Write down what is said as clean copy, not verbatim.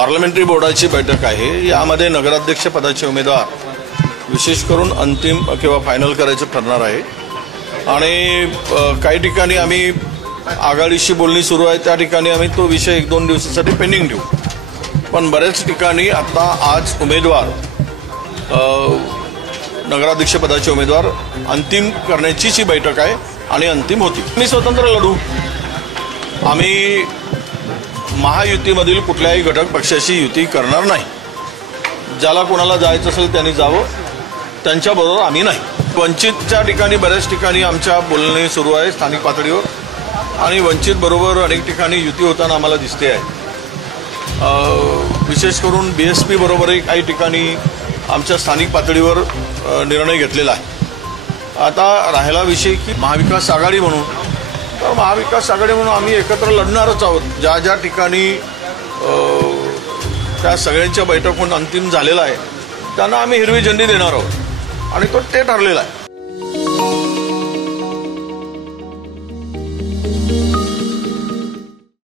Parliamentary बोर्डाची बैठक आहे। यामध्ये नगराध्यक्ष पदाचे उमेदवार विशेष करून अंतिम किंवा फायनल करायचे ठरणार आहे आणि काही ठिकाणी आम्ही आघाडीशी बोलणी सुरू आहे, त्या ठिकाणी आम्ही तो विषय 1-2 दिवसासाठी पेंडिंग ठेवू। पण बऱ्याच ठिकाणी आता आज उमेदवार नगराध्यक्ष पदाचे उमेदवार अंतिम करण्याची जी बैठक आहे आणि अंतिम होती। मी स्वतंत्र लढू, आम्ही महायुतीमधील कुठल्याही घटक पक्षाशी युती करणार नाही। ज्याला कोणाला जायचं असेल त्यांनी जावं, त्यांच्याबरोबर आम्ही नाही। वंचितच्या ठिकाणी बऱ्याच ठिकाणी आमच्या बोलणे सुरू आहे स्थानिक पातळीवर आणि वंचित बरोबर अनेक ठिकाणी युती होताना आम्हाला दिसते आहे। विशेष करून BSP बरोबरही काही ठिकाणी आमच्या स्थानिक पातळीवर निर्णय घेतलेला आहे। आता राहिला विषय की महाविकास आघाडी म्हणून, तर महाविकास आघाडी म्हणून आम्ही एकत्र लढणारच आहोत। ज्या ज्या ठिकाणी त्या सगळ्यांच्या बैठक होऊन अंतिम झालेला आहे त्यांना आम्ही हिरवी झेंडी देणार आहोत आणि तो ते ठरलेला आहे।